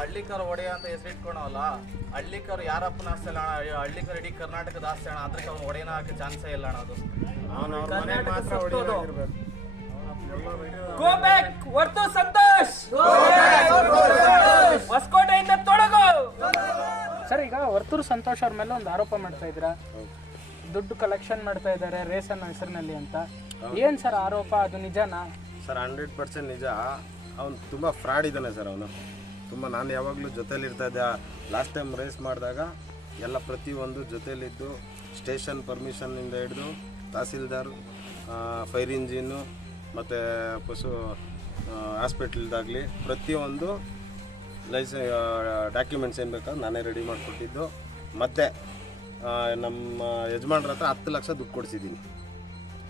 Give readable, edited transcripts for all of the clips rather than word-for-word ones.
ಹಳ್ಳಿಕರ್ ಒಡೆಯ ಅಂತ ಹೆಸರಿಟ್ಕೊಳವಲ್ಲ, ಹಳ್ಳಿಕರ್ ಯಾರಪ್ಪನ ಆಸ್ತಿ ಅಲ್ಲ ಅಣ್ಣ, ಹಳ್ಳಿಕರ್ ಇಡೀ ಕರ್ನಾಟಕದ ಆಸ್ತಿ ಅಣ್ಣ. ಅದಕ್ಕೆ ಅವ್ನು ಒಡೆಯನ ಹಾಕಿ ಚಾನ್ಸೇ ಇಲ್ಲ ಅಣ್ಣ. ಅದು ಗೋ ಬ್ಯಾಕ್ ವರ್ತೂರ್ ಸಂತೋಷ್, ಹೊಸಕೋಟೆಯಿಂದ ತೊಡಗು. ಸರ್, ಈಗ ವರ್ತೂರ್ ಸಂತೋಷ್ ಅವ್ರ ಮೇಲೆ ಒಂದು ಆರೋಪ ಮಾಡ್ತಾ ಇದ್ದೀರಾ, ದುಡ್ಡು ಕಲೆಕ್ಷನ್ ಮಾಡ್ತಾ ಇದ್ದಾರೆ ರೇಸ್ ಅನ್ನೋ ಹೆಸರಿನಲ್ಲಿ ಅಂತ. ಏನ್ ಸರ್ ಆರೋಪ, ಅದು ನಿಜನಾ? ಸರ್ 100% ನಿಜ. ಅವನು ತುಂಬ ಫ್ರಾಡ್ ಇದ್ದಾನೆ ಸರ್. ಅವನು ತುಂಬ, ನಾನು ಯಾವಾಗಲೂ ಜೊತೇಲಿ ಇರ್ತಾ ಇದ್ದೆ. ಲಾಸ್ಟ್ ಟೈಮ್ ರೇಸ್ ಮಾಡಿದಾಗ ಎಲ್ಲ ಪ್ರತಿಯೊಂದು ಜೊತೇಲಿದ್ದು, ಸ್ಟೇಷನ್ ಪರ್ಮಿಷನ್ನಿಂದ ಹಿಡಿದು ತಹಸೀಲ್ದಾರ್, ಫೈರ್ ಇಂಜಿನ್ನು ಮತ್ತು ಪಶು ಹಾಸ್ಪಿಟ್ಲ್ದಾಗಲಿ ಪ್ರತಿಯೊಂದು ಡಾಕ್ಯುಮೆಂಟ್ಸ್ ಏನು ಬೇಕಾದ್ರೆ ನಾನೇ ರೆಡಿ ಮಾಡಿಕೊಟ್ಟಿದ್ದು. ಮತ್ತು ನಮ್ಮ ಯಜಮಾನ್ರ ಹತ್ರ 10 ಲಕ್ಷ ದುಡ್ಡು ಕೊಡಿಸಿದ್ದೀನಿ.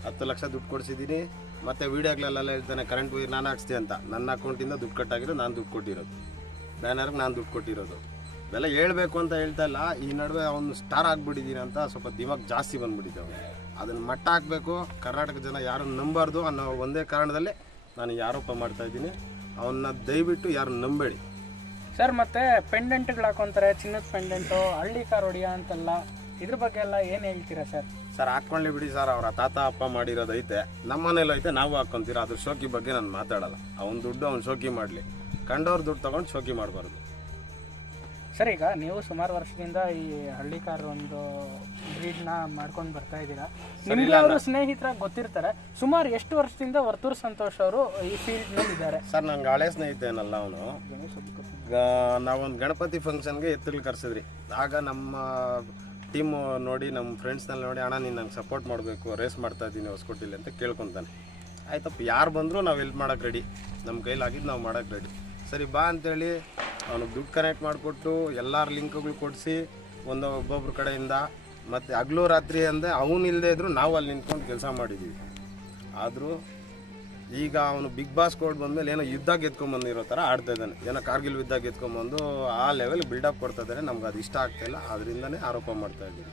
10 ಲಕ್ಷ ದುಡ್ಡು ಕೊಡಿಸಿದ್ದೀನಿ. ಮತ್ತು ವೀಡಿಯೋಗಳೆಲ್ಲ ಹೇಳ್ತಾನೆ ಕರೆಂಟ್ ವೈರ್ ನಾನು ಹಾಕ್ಸ್ತೀನಿ ಅಂತ. ನನ್ನ ಅಕೌಂಟಿಂದ ದುಡ್ಡು ಕಟ್ಟಾಗಿರೋ ನಾನು ದುಡ್ಡು ಕೊಟ್ಟಿರೋದು, ಬ್ಯಾನರ್ಗೆ ನಾನು ದುಡ್ಡು ಕೊಟ್ಟಿರೋದು. ಇವೆಲ್ಲ ಹೇಳಬೇಕು ಅಂತ ಹೇಳ್ತಾ ಇಲ್ಲ. ಈ ನಡುವೆ ಅವನು ಸ್ಟಾರ್ ಆಗಿಬಿಟ್ಟಿದ್ದೀನಿ ಅಂತ ಸ್ವಲ್ಪ ದಿಮಾಗ್ ಜಾಸ್ತಿ ಬಂದುಬಿಟ್ಟಿದ್ದಾವೆ. ಅದನ್ನು ಮಟ್ಟ ಹಾಕಬೇಕು, ಕರ್ನಾಟಕ ಜನ ಯಾರನ್ನು ನಂಬಾರ್ದು ಅನ್ನೋ ಒಂದೇ ಕಾರಣದಲ್ಲೇ ನಾನು ಆರೋಪ ಮಾಡ್ತಾಯಿದ್ದೀನಿ. ಅವನ್ನ ದಯವಿಟ್ಟು ಯಾರು ನಂಬೇಡಿ ಸರ್. ಮತ್ತು ಪೆಂಡೆಂಟ್ಗಳು ಹಾಕೊತಾರೆ, ಚಿನ್ನದ ಪೆಂಡೆಂಟು, ಹಳ್ಳಿ ಕಾರ್ ಹೊಡಿಯ ಅಂತೆಲ್ಲ, ಇದ್ರ ಬಗ್ಗೆ ಎಲ್ಲ ಏನು ಹೇಳ್ತೀರಾ ಸರ್? ಸರ್ ಹಾಕ್ಕೊಳ್ಳಿ ಬಿಡಿ ಸರ್, ಅವರ ತಾತ ಅಪ್ಪ ಮಾಡಿರೋದೈತೆ, ನಮ್ಮ ಮನೇಲೂ ಐತೆ, ನಾವು ಹಾಕ್ಕೊಂತೀರ. ಅದ್ರ ಶೋಕಿ ಬಗ್ಗೆ ನಾನು ಮಾತಾಡಲ್ಲ. ಅವ್ನ ದುಡ್ಡು ಅವ್ನು ಶೋಕಿ ಮಾಡಲಿ, ಕಂಡವ್ರ ದುಡ್ಡು ತೊಗೊಂಡು ಶೋಕಿ ಮಾಡಬಾರ್ದು ಸರ್. ಈಗ ನೀವು ಸುಮಾರು ವರ್ಷದಿಂದ ಈ ಹಳ್ಳಿ ಕಾರ್ ಒಂದು ಬ್ರೀಡ್ನ ಮಾಡ್ಕೊಂಡು ಬರ್ತಾ ಇದ್ದೀರಾ. ನಿಮಗೆ ಅವರು ಸ್ನೇಹಿತರಾಗಿ ಗೊತ್ತಿರ್ತಾರೆ. ಸುಮಾರು ಎಷ್ಟು ವರ್ಷದಿಂದ ವರ್ತೂರ್ ಸಂತೋಷ್ ಅವರು ಈ ಫೀಲ್ಡ್ನಲ್ಲಿ ಇದ್ದಾರೆ ಸರ್? ನಂಗೆ ಹಳೆ ಸ್ನೇಹಿತೇನಲ್ಲ ಅವನು. ನಾವೊಂದು ಗಣಪತಿ ಫಂಕ್ಷನ್ಗೆ ಎತ್ತುಗಳು ಕರೆಸಿದ್ರಿ. ಆಗ ನಮ್ಮ ಟೀಮು ನೋಡಿ, ನಮ್ಮ ಫ್ರೆಂಡ್ಸ್ನಲ್ಲಿ ನೋಡಿ, ಅಣ್ಣ ನೀನು ನಂಗೆ ಸಪೋರ್ಟ್ ಮಾಡಬೇಕು, ರೇಸ್ ಮಾಡ್ತಾ ಇದ್ದೀನಿ ಹೊಸಕೋಟೆಯಲ್ಲಿ ಅಂತ ಕೇಳ್ಕೊತಾನೆ. ಆಯ್ತಪ್ಪ, ಯಾರು ಬಂದರೂ ನಾವು ಹೆಲ್ಪ್ ಮಾಡೋಕ್ಕೆ ರೆಡಿ, ನಮ್ಮ ಕೈಲಾಗಿದ್ದು ನಾವು ಮಾಡೋಕ್ಕೆ ರೆಡಿ. ಸರಿ ಬಾ ಅಂತೇಳಿ ಅವನಿಗೆ ದುಡ್ಡು ಕನೆಕ್ಟ್ ಮಾಡಿಕೊಟ್ಟು ಎಲ್ಲರ ಲಿಂಕ್ಗಳು ಕೊಡಿಸಿ ಒಬ್ಬೊಬ್ರ ಕಡೆಯಿಂದ. ಮತ್ತು ಹಗಲು ರಾತ್ರಿ ಅಂದರೆ ಅವನು ಇಲ್ಲದೆ ಇದ್ದರೂ ನಾವು ಅಲ್ಲಿ ನಿಂತ್ಕೊಂಡು ಕೆಲಸ ಮಾಡಿದ್ದೀವಿ. ಆದರೂ ಈಗ ಅವನು ಬಿಗ್ ಬಾಸ್ ಕೋರ್ಟ್ ಬಂದಮೇಲೆ ಏನೋ ಯುದ್ಧ ಗೆದ್ಕೊಂಬಂದಿರೋ ಥರ ಆಡ್ತಾ ಇದ್ದಾನೆ. ಏನೋ ಕಾರ್ಗಿಲ್ ಯುದ್ಧ ಗೆದ್ಕೊಂಬಂದು ಆ ಲೆವೆಲ್ ಬಿಲ್ಡಪ್ ಕೊಡ್ತಾ ಇದ್ದಾರೆ. ನಮ್ಗೆ ಅದು ಇಷ್ಟ ಆಗ್ತಾಯಿಲ್ಲ, ಅದರಿಂದನೇ ಆರೋಪ ಮಾಡ್ತಾ ಇದ್ದೀವಿ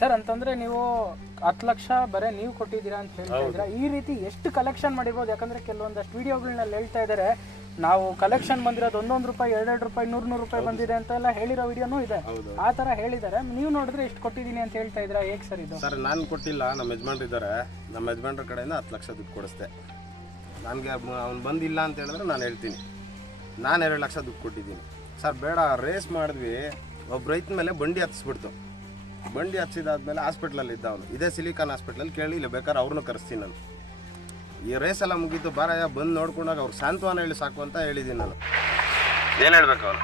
ಸರ್. ಅಂತಂದರೆ ನೀವು 10 ಲಕ್ಷ ಬರೀ ನೀವು ಕೊಟ್ಟಿದ್ದೀರಾ ಅಂತ ಹೇಳ್ತಾ ಇದ್ದೀರಾ. ಈ ರೀತಿ ಎಷ್ಟು ಕಲೆಕ್ಷನ್ ಮಾಡಿರ್ಬೋದು? ಯಾಕಂದರೆ ಕೆಲವೊಂದಷ್ಟು ವಿಡಿಯೋಗಳನ್ನೆಲ್ಲ ಹೇಳ್ತಾ ಇದ್ದಾರೆ, ನಾವು ಕಲೆಕ್ಷನ್ ಬಂದಿರೋದು 1 ರೂಪಾಯಿ, 2 ರೂಪಾಯಿ, 100 ರೂಪಾಯಿ ಬಂದಿದೆ ಅಂತೆಲ್ಲ ಹೇಳಿರೋ ವಿಡಿಯೋನೂ ಇದೆ. ಆ ಥರ ಹೇಳಿದ್ದಾರೆ. ನೀವು ನೋಡಿದ್ರೆ ಎಷ್ಟು ಕೊಟ್ಟಿದ್ದೀನಿ ಅಂತ ಹೇಳ್ತಾ ಇದ್ದೀರಾ, ಹೇಗೆ ಸರ್ ಇದು? ಸರ್ ನಾನು ಕೊಟ್ಟಿಲ್ಲ, ನಮ್ಮ ಯಜಮಾನ್ರು ಇದ್ದಾರೆ. ನಮ್ಮ ಯಜಮಾನ್ರ ಕಡೆಯಿಂದ 10 ಲಕ್ಷ ದುಡ್ಡು ಕೊಡಿಸ್ದೆ. ನನಗೆ ಅವ್ನು ಬಂದಿಲ್ಲ ಅಂತ ಹೇಳಿದ್ರೆ ನಾನು ಹೇಳ್ತೀನಿ, ನಾನು 2 ಲಕ್ಷ ದುಡ್ಡು ಕೊಟ್ಟಿದ್ದೀನಿ. ಸರ್ ಬೇಡ, ರೇಸ್ ಮಾಡಿದ್ವಿ, ಒಬ್ಬ ರೈತನ ಮೇಲೆ ಬಂಡಿ ಹತ್ತಿಸ್ಬಿಡ್ತು. ಬಂಡಿ ಹಚ್ಚಿದಾದ್ಮೇಲೆ ಹಾಸ್ಪಿಟ್ಲಲ್ಲಿ ಇದ್ದ ಅವನು. ಇದೇ ಸಿಲಿಕಾನ್ ಹಾಸ್ಪಿಟ್ಲಲ್ಲಿ ಕೇಳಿ, ಇಲ್ಲ ಬೇಕಾದ್ರೆ ಅವ್ರನ್ನೂ ಕರೆಸ್ತೀನಿ ನಾನು. ಈ ರೇಸ್ ಎಲ್ಲ ಮುಗೀತು, ಬಾರಯ್ಯ ಬಂದು ನೋಡ್ಕೊಂಡಾಗ ಅವ್ರು ಸಾಂತ್ವನ ಹೇಳಿ ಸಾಕು ಅಂತ ಹೇಳಿದ್ದೀನಿ ನಾನು. ಏನು ಹೇಳ್ಬೇಕು, ಅವನು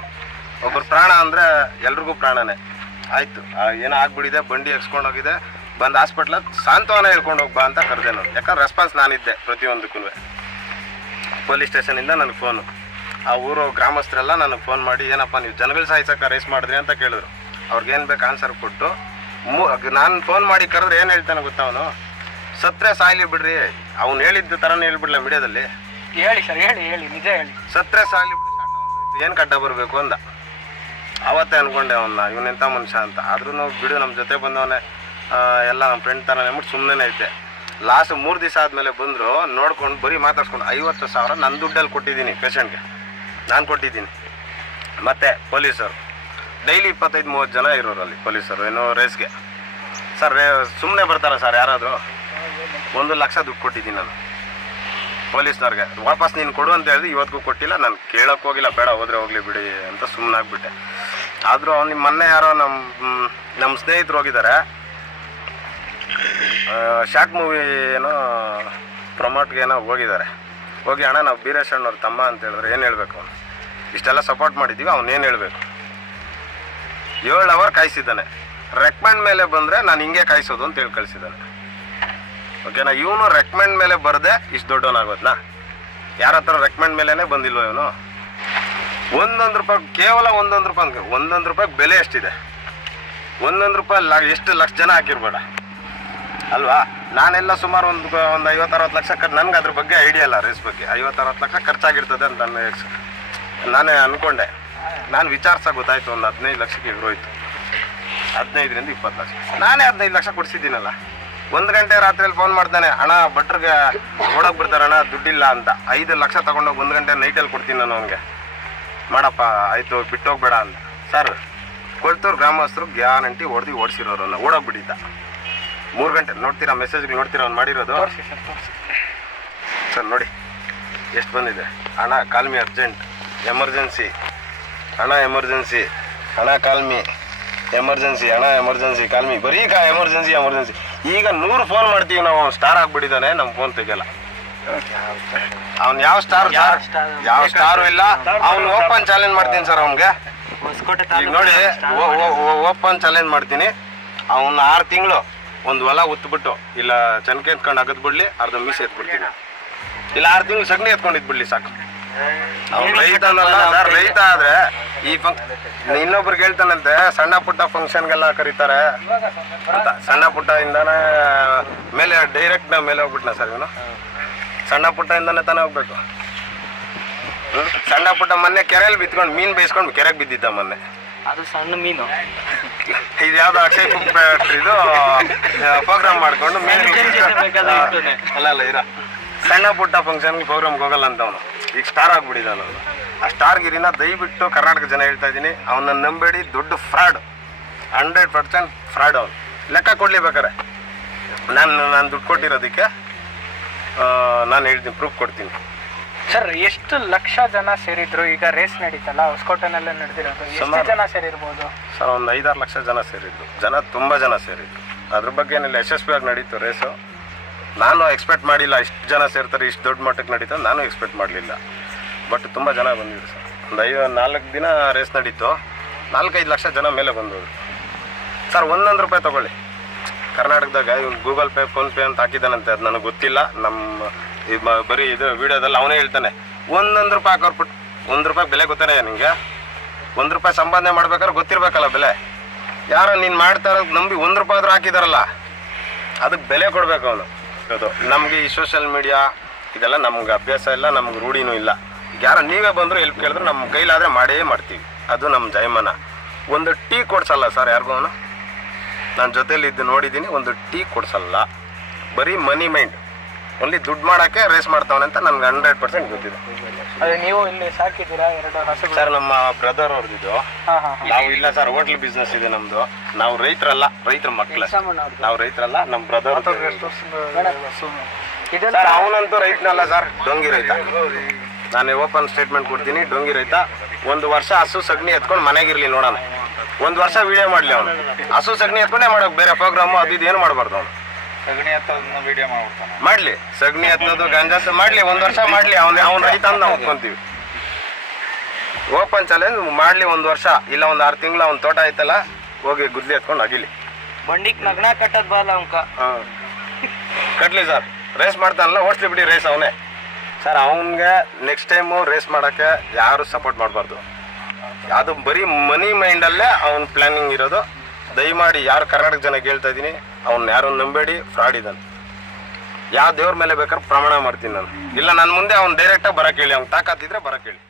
ಒಬ್ಬರು ಪ್ರಾಣ ಅಂದರೆ ಎಲ್ರಿಗೂ ಪ್ರಾಣನೇ. ಆಯಿತು, ಏನೋ ಆಗ್ಬಿಟ್ಟಿದೆ, ಬಂಡಿ ಹಚ್ಕೊಂಡೋಗಿದೆ, ಬಂದು ಹಾಸ್ಪಿಟ್ಲಲ್ಲಿ ಸಾಂತ್ವನ ಹೇಳ್ಕೊಂಡು ಹೋಗ್ಬಾ ಅಂತ ಕರೆದೆ ನಾನು. ಯಾಕಂದ್ರೆ ರೆಸ್ಪಾನ್ಸ್ ನಾನಿದ್ದೆ ಪ್ರತಿಯೊಂದಕ್ಕೂ. ಪೊಲೀಸ್ ಸ್ಟೇಷನಿಂದ ನನಗೆ ಫೋನು, ಆ ಊರು ಗ್ರಾಮಸ್ಥರೆಲ್ಲ ನನಗೆ ಫೋನ್ ಮಾಡಿ, ಏನಪ್ಪ ನೀವು ಜನಗಳು ಸಾಯಿಸೋಕೆ ರೇಸ್ ಮಾಡಿದ್ರಿ ಅಂತ ಕೇಳಿದ್ರು. ಅವ್ರಿಗೇನು ಬೇಕು ಆನ್ಸರ್ ಕೊಟ್ಟು, ನಾನು ಫೋನ್ ಮಾಡಿ ಕರೆದ್ರೆ ಏನು ಹೇಳ್ತಾನೆ ಗೊತ್ತಾ, ಅವನು ಸತ್ರೆ ಸಾಯ್ಲಿ ಬಿಡ್ರಿ, ಅವ್ನು ಹೇಳಿದ್ದು ಥರನೇ ಹೇಳ್ಬಿಡ್ಲ ಮೀಡಿಯಾದಲ್ಲಿ. ಹೇಳಿ ಸರ್, ಹೇಳಿ ಹೇಳಿ, ನಿಜ ಹೇಳಿ. ಸತ್ರೆ ಸಾಯ್ಲಿ ಬಿಡ್ರಿ, ಏನು ಕಡ್ಡ ಬರಬೇಕು ಅಂದ. ಅವತ್ತೇ ಅಂದ್ಕೊಂಡೆ ಅವನ್ನ, ಇವನೆಂಥ ಮನುಷ್ಯ ಅಂತ. ಆದ್ರೂ ಬಿಡು, ನಮ್ಮ ಜೊತೆ ಬಂದವನೇ, ಎಲ್ಲ ನಮ್ಮ ಫ್ರೆಂಡ್ ಥರ ಅಂದ್ಬಿಟ್ಟು ಸುಮ್ಮನೆ ಐತೆ. ಲಾಸ್ಟ್ 3 ದಿವಸ ಆದಮೇಲೆ ಬಂದರು, ನೋಡ್ಕೊಂಡು ಬರೀ ಮಾತಾಡ್ಸ್ಕೊಂಡು 50,000 ನನ್ನ ದುಡ್ಡಲ್ಲಿ ಕೊಟ್ಟಿದ್ದೀನಿ ಪೇಷಂಟ್ಗೆ, ನಾನು ಕೊಟ್ಟಿದ್ದೀನಿ. ಮತ್ತು ಪೊಲೀಸರು ಡೈಲಿ 25-30 ಜನ ಇರೋರು ಅಲ್ಲಿ ಪೊಲೀಸರು, ಏನೋ ರೇಸ್ಗೆ. ಸರ್ ಸುಮ್ಮನೆ ಬರ್ತಾರ ಸರ್ ಯಾರಾದರೂ? 1 ಲಕ್ಷ ದುಡ್ಡು ಕೊಟ್ಟಿದ್ದೀನಿ ನಾನು ಪೊಲೀಸ್ನವ್ರಿಗೆ. ವಾಪಸ್ ನೀನು ಕೊಡು ಅಂತ ಹೇಳಿದ್ರೆ ಇವತ್ತಿಗೂ ಕೊಟ್ಟಿಲ್ಲ. ನಾನು ಕೇಳೋಕ್ಕೆ ಹೋಗಿಲ್ಲ, ಬೇಡ ಹೋದರೆ ಹೋಗಲಿ ಬಿಡಿ ಅಂತ ಸುಮ್ಮನೆ ಆಗಿಬಿಟ್ಟೆ. ಆದರೂ ಅವ್ನು ಮೊನ್ನೆ ಯಾರೋ ನಮ್ಮ ಸ್ನೇಹಿತರು ಹೋಗಿದ್ದಾರೆ, ಶಾರ್ಟ್ ಮೂವಿ ಏನೋ ಪ್ರಮೋಟ್ಗೆ ಏನೋ ಹೋಗಿದ್ದಾರೆ. ಹೋಗಿ ಅಣ್ಣ ನಾವು ಬೀರೇಶ್ ಅಣ್ಣವ್ರ ತಮ್ಮ ಅಂತ ಹೇಳಿದ್ರೆ ಏನು ಹೇಳಬೇಕು? ಅವನು ಇಷ್ಟೆಲ್ಲ ಸಪೋರ್ಟ್ ಮಾಡಿದ್ದೀವಿ, ಅವ್ನು ಏನು ಹೇಳಬೇಕು? 7 ಅವರ್ ಕಾಯಿಸಿದ್ದಾನೆ. ರೆಕಮೆಂಡ್ ಮೇಲೆ ಬಂದರೆ ನಾನು ಹಿಂಗೆ ಕಾಯಿಸೋದು ಅಂತ ಹೇಳಿ ಕಳಿಸಿದ್ದಾನೆ. ಓಕೆನಾ? ಇವನು ರೆಕಮೆಂಡ್ ಮೇಲೆ ಬರದೆ ಇಷ್ಟು ದೊಡ್ಡವನಾಗೋದ್ನಾ? ಯಾರ ಹತ್ರ ರೆಕಮೆಂಡ್ ಮೇಲೇ ಬಂದಿಲ್ವ ಇವನು? 1 ರೂಪಾಯಿ, ಕೇವಲ 1 ರೂಪಾಯಿ ಬೆಲೆ ಎಷ್ಟಿದೆ? 1 ರೂಪಾಯಿ ಎಷ್ಟು ಲಕ್ಷ ಜನ ಹಾಕಿರ್ಬೇಡ ಅಲ್ವಾ? ನಾನೆಲ್ಲ ಸುಮಾರು ಒಂದು 50-60 ಲಕ್ಷ ನನಗೆ ಅದ್ರ ಬಗ್ಗೆ ಐಡಿಯಾ ಇಲ್ಲ, ರೇಸ್ ಬಗ್ಗೆ. 50-60 ಲಕ್ಷ ಖರ್ಚಾಗಿರ್ತದೆ ಅಂತ ನಾನೇ ಅಂದ್ಕೊಂಡೆ. ನಾನು ವಿಚಾರಿಸೋಕೆ ಗೊತ್ತಾಯ್ತು, ಒಂದು 15 ಲಕ್ಷಕ್ಕೆ ಎದುರೋಯ್ತು. 15ರಿಂದ 20 ಲಕ್ಷ. ನಾನೇ 15 ಲಕ್ಷ ಕೊಡಿಸಿದ್ದೀನಲ್ಲ. 1 ಗಂಟೆ ರಾತ್ರಿಯಲ್ಲಿ ಫೋನ್ ಮಾಡ್ತಾನೆ, ಅಣ್ಣ ಭಟ್ರಿಗೆ ಓಡೋಕೆ ಬಿಡ್ತಾರಣ್ಣ ದುಡ್ಡಿಲ್ಲ ಅಂತ. 5 ಲಕ್ಷ ತೊಗೊಂಡೋಗಿ 1 ಗಂಟೆ ನೈಟಲ್ಲಿ ಕೊಡ್ತೀನಿ ನಾನು ಅವನಿಗೆ. ಮಾಡಪ್ಪ ಆಯಿತು ಬಿಟ್ಟೋಗ್ಬೇಡ ಅಂತ. ಸರ್ ಕೊಳ್ತೂರು ಗ್ರಾಮಸ್ಥರು ಗ್ಯಾರಂಟಿ ಓಡಿಸಿರೋರನ್ನ ಓಡೋಗ್ಬಿಟ್ಟಿದ್ದ 3 ಗಂಟೆ. ನೋಡ್ತೀರಾ ಮೆಸೇಜ್ಗಳು ನೋಡ್ತೀರಾ ಅವ್ನು ಮಾಡಿರೋದು ಸರ್? ನೋಡಿ ಎಷ್ಟು ಬಂದಿದೆ. ಹಣ ಕಾಲ್ಮಿ ಅರ್ಜೆಂಟ್ ಎಮರ್ಜೆನ್ಸಿ, ಹಣ ಎಮರ್ಜೆನ್ಸಿ, ಹಣ ಕಾಲ್ಮಿ ಎಮರ್ಜೆನ್ಸಿ, ಹಣ ಎಮರ್ಜೆನ್ಸಿ ಕಾಲ್ಮಿ, ಬರೀ ಎಮರ್ಜೆನ್ಸಿ ಎಮರ್ಜೆನ್ಸಿ. ಈಗ 100 ಫೋನ್ ಮಾಡ್ತೀವಿ ನಾವು. ಸ್ಟಾರ್ ಆಗ್ಬಿಟ್ಟಿದ್ದಾನೆ, ನಮ್ಮ ಫೋನ್ ತೆಗಿಯಲ್ಲ. ಅವ್ನು ಯಾವ ಸ್ಟಾರು ಇಲ್ಲ. ಅವ್ನು ಓಪನ್ ಚಾಲೆಂಜ್ ಮಾಡ್ತೀನಿ ಸರ್ ಅವ್ನಿಗೆ. ಈಗ ನೋಡಿ ಓಪನ್ ಚಾಲೆಂಜ್ ಮಾಡ್ತೀನಿ. ಅವ್ನು 6 ತಿಂಗಳು ಒಂದು ಹೊಲ ಉತ್ಬಿಟ್ಟು ಇಲ್ಲ ಚನ್ಕೆ ಎತ್ಕೊಂಡು ಅಗದ್ಬಿಡ್ಲಿ, ಅರ್ಧ ಮೀಸೆ ಎತ್ಬಿಡ್ತೀನಿ. ಇಲ್ಲ 6 ತಿಂಗಳು ಸಗಣಿ ಎತ್ಕೊಂಡಿದ್ಬಿಡ್ಲಿ ಸಾಕು. ಅವ್ನು ರೈತನಲ್ಲ ಸರ್. ರೈತ ಆದ್ರೆ ಈ ಇನ್ನೊಬ್ರಿಗೆ ಹೇಳ್ತಾನಂತೆ ಸಣ್ಣ ಪುಟ್ಟ ಫಂಕ್ಷನ್ಗೆಲ್ಲ ಕರೀತಾರೆ ಅಂತ. ಸಣ್ಣ ಪುಟ್ಟ ಇಂದಾನೆ ಮೇಲೆ ಡೈರೆಕ್ಟ್ ಮೇಲೆ ಹೋಗ್ಬಿಟ್ನ ಸರ್ ಇವನು. ಸಣ್ಣ ಪುಟ್ಟ ಇಂದಾನೆ ತಾನೇ ಹೋಗ್ಬೇಕು. ಸಣ್ಣ ಪುಟ್ಟ ಮೊನ್ನೆ ಕೆರೆಯಲ್ಲಿ ಬಿತ್ಕೊಂಡು ಮೀನು ಬೇಯಿಸ್ಕೊಂಡು ಕೆರೆಗೆ ಬಿದ್ದಿದ್ದ ಮೊನ್ನೆ. ಅದು ಸಣ್ಣ ಮೀನು. ಇದು ಯಾವ್ದು ಅಕ್ಷಯ್ ಇದು ಪ್ರೋಗ್ರಾಮ್ ಮಾಡ್ಕೊಂಡು ಮೀನು ಅಲ್ಲ ಇರ ಸಣ್ಣ ಪುಟ್ಟ ಫಂಕ್ಷನ್ಗೆ ಪ್ರೋಗ್ರಾಮ್ಗೆ ಹೋಗಲ್ಲ ಅಂತ ಅವನು. ಈಗ ಸ್ಟಾರ್ ಆಗ್ಬಿಟ್ಟಿದ್ದಾನ ಅವನು. ಆ ಸ್ಟಾರ್ ಗಿರಿನ ದಯವಿಟ್ಟು ಕರ್ನಾಟಕ ಜನ ಹೇಳ್ತಾ ಇದ್ದೀನಿ, ಅವನ್ನ ನಂಬೇಡಿ. ದೊಡ್ಡ ಫ್ರಾಡ್, 100% ಫ್ರಾಡ್. ಅವನು ಲೆಕ್ಕ ಕೊಡ್ಲೇಬೇಕಾರೆ ನಾನು ದುಡ್ಡು ಕೊಟ್ಟಿರೋದಕ್ಕೆ ನಾನು ಹೇಳ್ತೀನಿ, ಪ್ರೂಫ್ ಕೊಡ್ತೀನಿ. ಸರ್ ಎಷ್ಟು ಲಕ್ಷ ಜನ ಸೇರಿದ್ರು? ಈಗ ರೇಸ್ ನಡೀತಲ್ಲ ಹೊಸಕೋಟೆನಲ್ಲ ನಡೆದಿರೋದು, ಎಷ್ಟು ಜನ ಸೇರಿರ್ಬೋದು ಸರ್? ಒಂದು 5-6 ಲಕ್ಷ ಜನ ಸೇರಿದ್ರು. ತುಂಬ ಜನ ಸೇರಿದ್ರು. ಅದ್ರ ಬಗ್ಗೆ ಏನಿಲ್ಲ, ಯಶಸ್ವಿಯಾಗಿ ನಡೀತು ರೇಸು. ನಾನು ಎಕ್ಸ್ಪೆಕ್ಟ್ ಮಾಡಿಲ್ಲ ಇಷ್ಟು ಜನ ಸೇರ್ತಾರೆ, ಇಷ್ಟು ದೊಡ್ಡ ಮಟ್ಟಕ್ಕೆ ನಡೀತಾರೆ. ನಾನು ಎಕ್ಸ್ಪೆಕ್ಟ್ ಮಾಡಲಿಲ್ಲ. ಬಟ್ ತುಂಬ ಜನ ಬಂದಿದ್ರು ಸರ್. ಒಂದು 4 ದಿನ ರೇಸ್ ನಡೀತು. 4-5 ಲಕ್ಷ ಜನ ಮೇಲೆ ಬಂದವರು ಸರ್. 1 ರೂಪಾಯಿ ತೊಗೊಳ್ಳಿ. ಕರ್ನಾಟಕದಾಗ ಇವ್ನು ಗೂಗಲ್ ಪೇ ಫೋನ್ಪೇ ಅಂತ ಹಾಕಿದ್ದಾನಂತೆ, ಅದು ನನಗೆ ಗೊತ್ತಿಲ್ಲ. ನಮ್ಮ ಬರೀ ಇದು ವಿಡಿಯೋದಲ್ಲಿ ಅವನೇ ಹೇಳ್ತಾನೆ 1 ರೂಪಾಯಿ ಹಾಕೋರ್ಬಿಟ್ಟು. 1 ರೂಪಾಯಿ ಬೆಲೆ ಗೊತ್ತಾನೆ ನಿಮಗೆ? 1 ರೂಪಾಯಿ ಸಂಪಾದನೆ ಮಾಡ್ಬೇಕಾದ್ರೆ ಗೊತ್ತಿರಬೇಕಲ್ಲ ಬೆಲೆ. ಯಾರೋ ನೀನು ಮಾಡ್ತಾ ಇರೋದು ನಂಬಿ 1 ರೂಪಾಯಿ ಆದರೂ ಹಾಕಿದಾರಲ್ಲ, ಅದಕ್ಕೆ ಬೆಲೆ ಕೊಡಬೇಕು ಅವನು. ಅದು ನಮಗೆ ಈ ಸೋಷಿಯಲ್ ಮೀಡಿಯಾ ಇದೆಲ್ಲ ನಮ್ಗೆ ಅಭ್ಯಾಸ ಇಲ್ಲ, ನಮ್ಗೆ ರೂಢಿನೂ ಇಲ್ಲ. ಯಾರೋ ನೀವೇ ಬಂದರೂ ಹೆಲ್ಪ್ ಕೇಳಿದ್ರೆ ನಮ್ಮ ಕೈಲಾದರೆ ಮಾಡೇ ಮಾಡ್ತೀವಿ. ಅದು ನಮ್ಮ ಜಯಮಾನ. ಒಂದು ಟೀ ಕೊಡ್ಸಲ್ಲ ಸರ್ ಯಾರಿಗೂ ಅವನು. ನಾನು ಜೊತೇಲಿ ಇದ್ದು ನೋಡಿದ್ದೀನಿ, ಒಂದು ಟೀ ಕೊಡ್ಸಲ್ಲ. ಬರೀ ಮನಿ ಮೈಂಡ್, ಓನ್ಲಿ ದುಡ್ಡು ಮಾಡೋಕ್ಕೆ ರೇಸ್ ಮಾಡ್ತಾವನೆ ಅಂತ ನನಗೆ 100% ಗೊತ್ತಿದೆ. ಅದೇ ನೀವು ಇಲ್ಲಿ ಸಾಕಿದ್ದೀರಾ 2 ಹಸುಗಳು? ಸರ್ ನಮ್ಮ ಬ್ರದರ್ ಅವ್ರದ್ದು. ನಾವು ಇಲ್ಲ ಸರ್, ಹೋಟ್ಲ್ ಬಿಸ್ನೆಸ್ ಇದೆ ನಮ್ಮದು. ನಾವು ರೈತರಲ್ಲ, ರೈತರ ಮಕ್ಕಳು. ನಾವು ರೈತರಲ್ಲ, ನಮ್ಮ ಬ್ರದರ್. ಸರ್ ಅವನಂತೂ ರೈತನಲ್ಲ ಸರ್, ಡೊಂಗಿ ರೈತ. ನಾನು ಓಪನ್ ಸ್ಟೇಟ್ಮೆಂಟ್ ಕೊಡ್ತೀನಿ, ಡೊಂಗಿ ರೈತ. 1 ವರ್ಷ ಹಸು ಸಗಣಿ ಎತ್ಕೊಂಡು ಮನೆಗಿರ್ಲಿ ನೋಡೋಣ. 1 ವರ್ಷ ವಿಡಿಯೋ ಮಾಡಲಿ ಅವನು. ಹಸು ಸಗಣಿ ಎತ್ಕೊಂಡೇ ಮಾಡೋಕೆ, ಬೇರೆ ಪ್ರೋಗ್ರಾಮು ಅದು ಇದು ಏನು ಮಾಡಬಾರ್ದು ಅವನು. ಸಗಣಿ ಎತ್ತೋದನ್ನ ವಿಡಿಯೋ ಮಾಡ್ಬಿಡ್ತಾನೆ. ಮಾಡಲಿ, ಸಗಣಿ ಎತ್ತೋದು ಗಂಜಾಸ ಮಾಡಲಿ, 1 ವರ್ಷ ಮಾಡಲಿ. ಅವ್ನು ರೈತ ಅಂತ ನಾವು ಒಪ್ಕೊಂತೀವಿ. ಓಪನ್ ಚಾಲೆಂಜ್ ಮಾಡಲಿ 1 ವರ್ಷ, ಇಲ್ಲ ಒಂದು 6 ತಿಂಗಳು. ಅವ್ನ ತೋಟ ಐತಲ್ಲ, ಹೋಗಿ ಗುದ್ಲಿ ಎತ್ಕೊಂಡು ಅಗಿಲಿ. ಬಂಡಿಗೆ ನಗ್ನ ಕಟ್ಟದ್ ಬಾಲ ಅವನ್ಕ. ಹಾಂ ಕಟ್ಲಿ ಸರ್. ರೇಸ್ ಮಾಡ್ತಾನಲ್ಲ, ಓಡಿಸ್ಲಿ ಬಿಡಿ ರೇಸ್ ಅವನೇ ಸರ್. ಅವನಿಗೆ ನೆಕ್ಸ್ಟ್ ಟೈಮು ರೇಸ್ ಮಾಡೋಕ್ಕೆ ಯಾರು ಸಪೋರ್ಟ್ ಮಾಡಬಾರ್ದು. ಅದು ಬರೀ ಮನಿ ಮೈಂಡಲ್ಲೇ ಅವ್ನ ಪ್ಲ್ಯಾನಿಂಗ್ ಇರೋದು. ದಯಮಾಡಿ ಯಾರು ಕರ್ನಾಟಕ ಜನಕ್ಕೆ ಹೇಳ್ತಾ ಇದ್ದೀನಿ, ಅವ್ನು ಯಾರು ನಂಬೇಡಿ, ಫ್ರಾಡ್ ಇದ್ದಾನೆ. ಯಾವ ದೇವ್ರ ಮೇಲೆ ಬೇಕಾದ್ರೆ ಪ್ರಮಾಣ ಮಾಡ್ತೀನಿ ನಾನು. ಇಲ್ಲ ನನ್ನ ಮುಂದೆ ಅವ್ನು ಡೈರೆಕ್ಟಾಗಿ ಬರೋಕೆ ಹೇಳಿ, ಅವ್ನು ತಾಕತ್ತಿದ್ರೆ ಬರೋಕೆ ಹೇಳಿ.